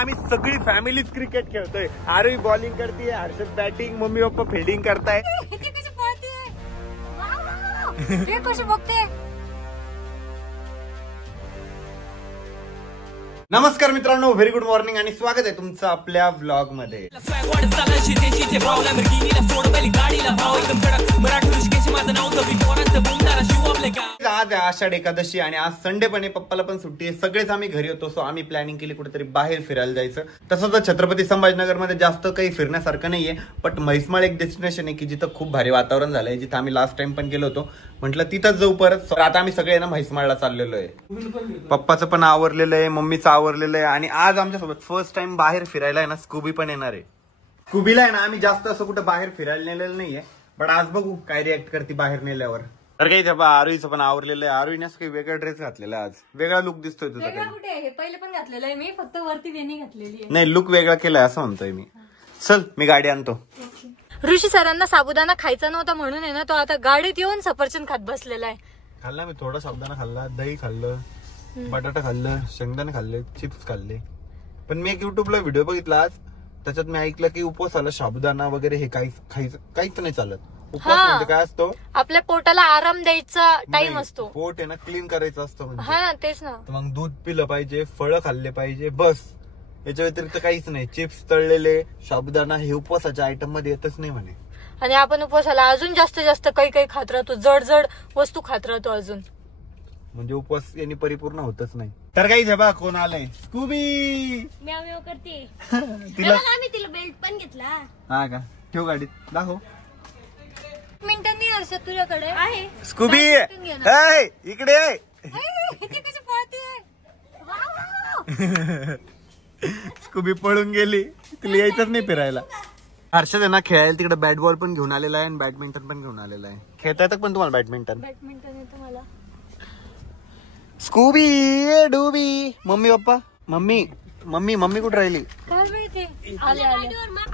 आम्ही सगळी फॅमिलीच क्रिकेट खेळतोय. आरवी बॉलिंग करते, Harshad batting, mummy papa fielding करताय. कशी बघते. नमस्कार मित्रांनो, व्हेरी गुड मॉर्निंग आणि स्वागत आहे तुमचं आपल्या व्लॉग मध्ये. आज आहे आषाढ एकादशी आणि आज संडे पण आहे, पप्पाला पण सुट्टी आहे. सगळेच आम्ही घरी होतो, सो आम्ही प्लॅनिंग केली कुठेतरी बाहेर फिरायला जायचं. तसं तर छत्रपती संभाजीनगर मध्ये जास्त काही फिरण्यासारखं नाहीये, पण म्हैसमाळ एक डेस्टिनेशन आहे की जिथं खूप भारी वातावरण झालंय, जिथं आम्ही लास्ट टाइम पण गेलो होतो. म्हटलं तिथंच जाऊ परत. आता आम्ही सगळे ना म्हैसमाळला चाललेलो आहे. पप्पाचं पण आवरलेलं आहे, मम्मीचं आवरलेलं आहे आणि आज आमच्यासोबत फर्स्ट टाइम बाहेर फिरायला आहे ना स्कूबी पण येणार आहे. स्कूबीला आहे ना आम्ही जास्त असं कुठं बाहेर फिरायला नेलेलं नाहीये, पण आज बघू काय रिॲक्ट करते बाहेर नेल्यावर. तर काही आरुईचं पण आवरलेलं आहे. आरुईने असं काही वेगळा ड्रेस घातलेला आहे, आज वेगळा लुक दिसतोय तुझा. पहिले पण घातलेलं आहे मी, फक्त वरती वेणी घातलेली आहे. नाही, लुक वेगळा केलाय असं म्हणतोय मी. चल मी गाडी आणतो. ऋषी सरांना साबुदाणा खायचा नव्हता म्हणून आहे ना तो आता गाडीत येऊन सफरचंद खात बसलेला आहे. खाल्ला मी थोडा साबुदाणा खाल्ला, दही खाल्लं, बटाटा खाल्लं, शेंगदाणे खाल्ले, चिप्स खाल्ले. पण मी एक युट्यूबला व्हिडिओ बघितला आज, त्याच्यात मी ऐकलं की उपवासाला साबुदाणा वगैरे हे काहीच नाही चालत. उपवास म्हणजे काय असतो, आपल्या पोटाला आराम द्यायचा टाइम असतो. पोट आहे ना क्लीन करायचं असतं म्हणजे. हा ना, तेच ना. मग दूध पिलं पाहिजे, फळं खाल्ले पाहिजे, बस. याच्या व्यतिरिक्त काहीच नाही. चिप्स, तळलेले, साबुदाणा हे उपवासाच्या आयटम मध्ये येतच नाही म्हणे. आणि आपण उपवासाला अजून जास्त जास्त काही खात राहतो, जड जड वस्तू खात राहतो अजून, म्हणजे उपवास यांनी परिपूर्ण होतच नाही. तर काही बघा कोण आलंय. स्कूबी म्याव म्याव करते. तिला तिला बेल्ट पण घेतला. हा का, ठेव गाडीत, दाखव. मिनिटांनी हर्षद तुझ्याकडे आहे. स्कूबी इकडे आहे. स्कूबी पळून गेली, तिला यायचंच नाही फिरायला. हर्षद आहे ना खेळायला तिकडे बॅट बॉल पण घेऊन आलेला आहे आणि बॅडमिंटन पण घेऊन आलेला आहे. खेळता येतं पण तुम्हाला बॅडमिंटन? बॅडमिंटन येतं मला. स्कूबी डूबी. मम्मी पप्पा, मम्मी कुठे राहिली?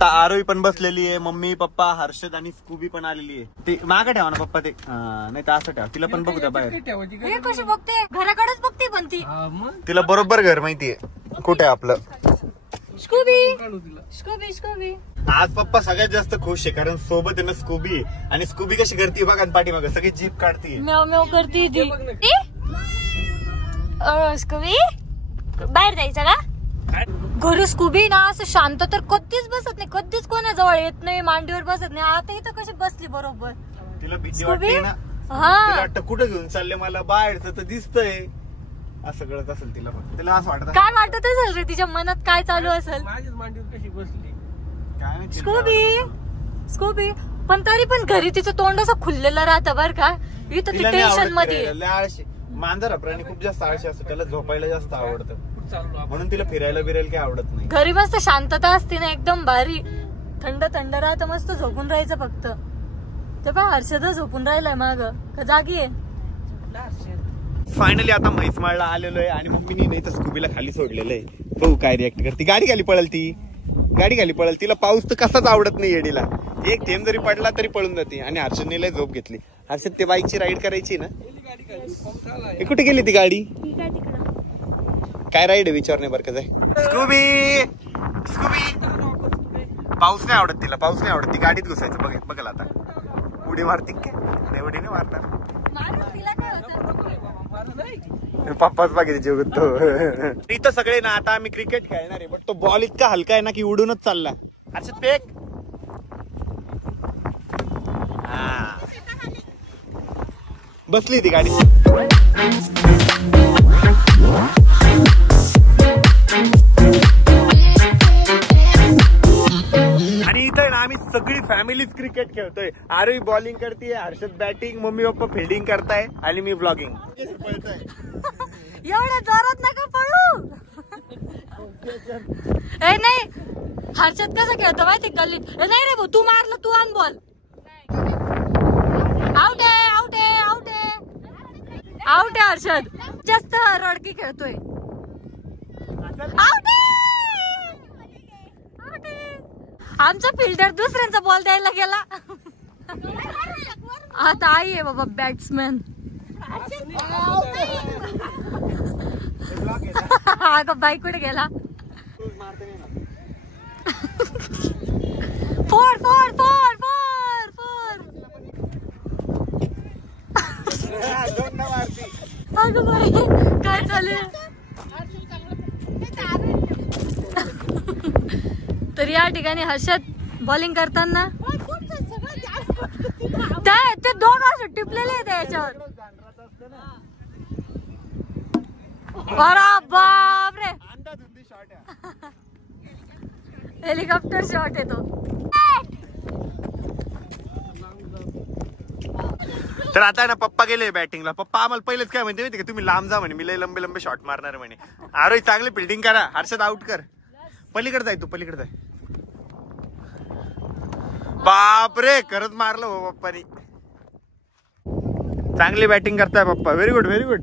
आरोही पण बसलेली आहे, मम्मी पप्पा हर्षद आणि स्कूबी पण आलेली आहे. ते मागं ठेवा ना पप्पा, ते नाही तर असं ठेवा. तिला पण बघू द्या बाहेर. कशी बघते, घराकडेच बघते पण ती. तिला बरोबर घर माहितीये कुठे आपलं. स्कूबी. आज पप्पा सगळ्यात जास्त खुश आहे कारण सोबत आहे ना स्कूबी आहे. आणि स्कूबी कशी करते बघा, पाठीमागं सगळी जीप काढते, म्याव म्याव करते ती. स्कूबी बाहेर जायचं का? घरी स्कूबी ना असं शांत तर कधीच बसत नाही, कधीच कोणाजवळ येत नाही, मांडीवर बसत नाही. आता इथं कशी बसली बरोबर. तिला भीती वाटते ना, वाटतं कुठं घेऊन चालले मला, बाहेरचं तर दिसतंय असं कळत असेल तिला. पण तिला असं वाटत काय वाटत असेल रे, तिच्या मनात काय चालू असेल. माझ्याच मांडीवर कशी बसली काय स्कूबी. पण तरी पण घरी तिचं तोंड असं खुललेलं राहतं बरं का. इथं ती टेन्शन मध्ये. मांजरा प्राणी खूप जास्त आळशी असतो, त्याला झोपायला जास्त आवडतं, म्हणून तिला फिरायला काय आवडत नाही. घरी मस्त शांतता असते ना, एकदम भारी थंड राहतं, मस्त झोपून राहायचं फक्त. ते पण हर्षद झोपून राहिलाय माग का जागी आहे. फायनली आता म्हैसमाळला आलेलो आहे आणि मम्मीने नाही तर स्कूबीला खाली सोडलेलं आहे. बघू काय रिॲक्ट करते. गाडी खाली पळल तिला पाऊस तर कसाच आवडत नाही येडीला. एक थेंब जरी पडला तरी पळून जाते. आणि हर्षदने लय झोप घेतली. हर्षद ते बाईकची राईड करायची ना, कुठे गेली ती गाडी? काय राईड आहे विचारणे बरं का जाय. स्कूबी पाऊस नाही आवडत ती गाडीत घुसायचं. बघल आता उडी मारती काय? उडी नाही मारणार. पप्पाच बाकी जीव गुत्तो. इथं सगळे ना आता आम्ही क्रिकेट खेळणार आहे, पण तो बॉल इतका हलका आहे ना की उडूनच चालला. हर्षद फेक. बसली ती गाडी. आणि इथं ना आम्ही सगळी फॅमिलीच क्रिकेट खेळतोय. आरवी बॉलिंग करते, Harshad batting, mummy papa fielding करताय आणि मी ब्लॉगिंग. एवढ्या जोरात नका पळू. नाही, हर्षद कसं खेळतो माहिती गल्लीत. नाही रे भाऊ, तू मारलं, तू आण बॉल. आउट आहे हर्षद. जास्त रडकी खेळतोय. आउट आहे. आमचा फिल्डर दुसऱ्यांचा बॉल द्यायला गेला. आता आई आहे बाबा बॅट्समॅन. अगं बाई कुठे गेला? Four four four four four. अगं बाई काय चालू. तर या ठिकाणी हर्षद बॉलिंग करताना ते दोघं असं टिपलेले आहेत याच्यावर. अरे बापरे हेलिकॉप्टर शॉट येतो. तर आता ना पप्पा गेले बॅटिंगला. पप्पा आम्हाला पहिलेच काय म्हणते माहिती का, तुम्ही लांब जा म्हणे, मी लय लंबे लंबे शॉट मारणार म्हणे. अरे चांगली फिल्डिंग करा, हर्षद आउट कर, पलीकडे जाय तू, पलीकडे जाय. बापरे खरंच मारलं हो पप्पानी. चांगली बॅटिंग करताय पप्पा, व्हेरी गुड व्हेरी गुड.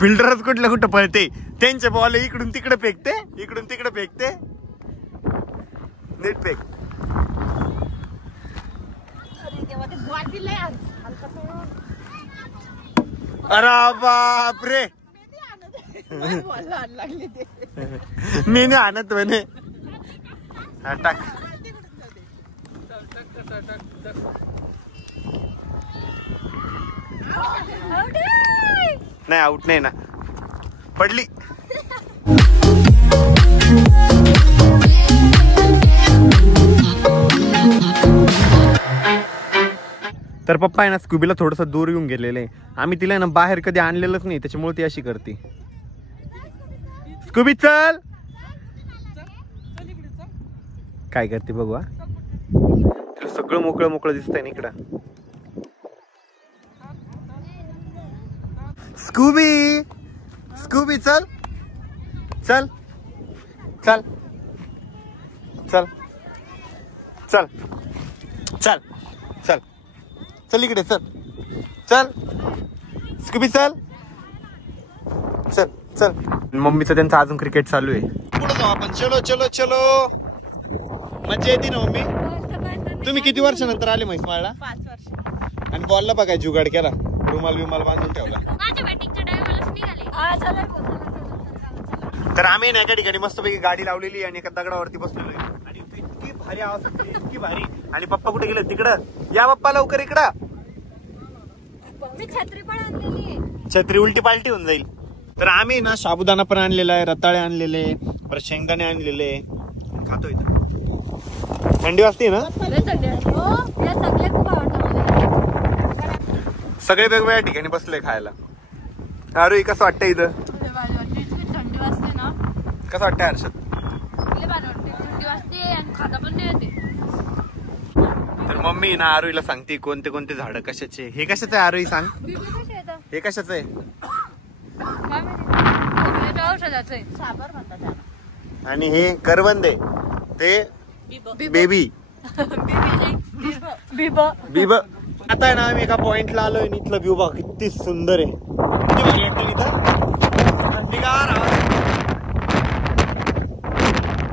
फिल्डरच कुठलं कुठं पळते, त्यांचे बॉल इकडून तिकडे फेकते, इकडून तिकडे फेकते. नीट फेक. अरे बापरे मी नाही आणत म्हणे. टाक. नाही आउट नाही ना, पडली. तर पप्पा आहे ना स्कूबीला थोडस दूर येऊन गेलेलं आहे. आम्ही तिला ना बाहेर कधी आणलेलंच नाही, त्याच्यामुळे ती अशी करते. स्कूबी चल. काय करते बघू. सगळं मोकळं मोकळं दिसतंय ना इकडं. स्कूबी स्कूबी चल चल चल चल चल चल चल चल इकडे चल चल स्कूबी चल चल चल. मम्मीचं त्यांचं अजून क्रिकेट चालू आहे. पुढे जाऊ आपण. चलो चलो चलो. मजा येते ना मम्मी. तुम्ही किती वर्षानंतर आले म्हैसमाळला? 5 वर्ष. आणि बॉलला बघाय जुगाड केला, रुमाल बिमाल बांधून ठेवला. तर आम्ही ना एका ठिकाणी मस्तपैकी गाडी लावलेली आणि एका दगडावरती बसलेलो आहे. आणि इतकी भारी आवाज येते, इतकी भारी. आणि पप्पा कुठे गेले? तिकडं. या पप्पा लवकर इकडं. मी छत्री पण आणलेली आहे. छत्री उलटी पालटी होऊन जाईल. तर आम्ही ना साबुदाणा पण आणलेला आहे, रताळे आणलेले, परत शेंगदाणे आणलेले. खातोय. थंडी वाजते ना. सगळे वेगवेगळ्या ठिकाणी बसले खायला. अरे कसं वाटतं इथं? थंडी वाजते ना. कसं वाटतं हर्षद? थंडी वाजते आणि खाता पण नाही येते. तर मम्मी ना आरोईला सांगते कोणते कोणते झाडं कशाचे. हे कशाचं आहे आरोई सांग? हे कशाचं आहे? औषधाचं आहे. साबर म्हणतात. आणि हे करवंद आहे, ते बेबी बिब. आता आहे ना आम्ही एका पॉइंटला आलोय. इथलं व्ह्यू बघ किती सुंदर आहे. किती भारी वाटतं इथं. थंडीगार आवाज.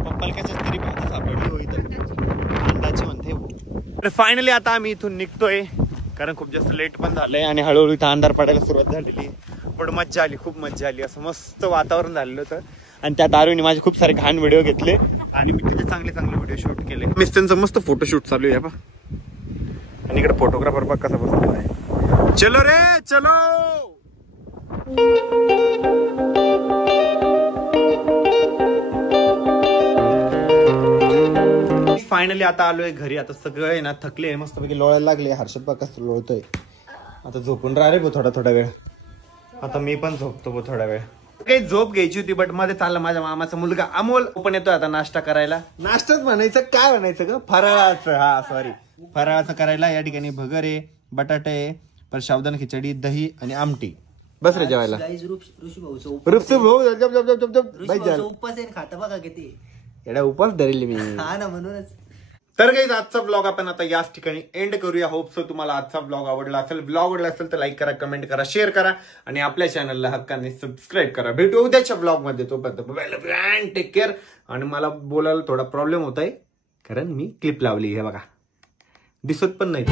पप्पाला कशाच तरी भाजी सापडली हो इथं, अंदाची म्हणते. फायनली आता आम्ही इथून निघतोय, कारण खूप जास्त लेट पण झालंय आणि हळूहळू इथं अंधार पडायला सुरुवात झालेली. पण मज्जा आली, खूप मज्जा आली. असं मस्त वातावरण झालेलं होतं. आणि त्यात आरुईने माझे खूप सारे घाण व्हिडिओ घेतले आणि मी तिथे चांगले चांगले व्हिडिओ शूट केले. मिस त्यांचं मस्त फोटोशूट चालू आहे बा. आणि इकडे फोटोग्राफर बघ कसा बसतो आहे. चलो रे चलो. फायनली आता आलोय घरी. आता सगळे ना थकले, मस्तपैकी लोळायला लागले. हर्षद बघ कसं लोळतोय. आता झोपून राहा रे बो थोडा वेळ. आता मी पण झोपतो बो थोडा वेळ. काही झोप घ्यायची होती, बट मध्ये चालला माझ्या मामाचा मुलगा अमोल पण येतोय आता नाश्ता करायला. नाश्ताच म्हणायचं, काय म्हणायचं ग? फराळाचं. हा सॉरी, फराळाचं करायला. या ठिकाणी भगर आहे, बटाटे आहे, परत साबुदाणा खिचडी, दही आणि आमटी. बस रे जेवायला. उपास धरेल मी. म्हणूनच. तर काही आजचा ब्लॉग आपण आता याच ठिकाणी एंड करूया. होप सो तुम्हाला आजचा ब्लॉग आवडला असेल. ब्लॉग आवडला असेल तर लाईक करा, कमेंट करा, शेअर करा आणि आपल्या चॅनलला हक्काने सबस्क्राईब करा. भेटू उद्याच्या ब्लॉग मध्ये. तोपर्यंत टेक केअर. आणि मला बोलायला थोडा प्रॉब्लेम होत आहे, कारण मी क्लिप लावली. हे बघा, दिसत पण नाही.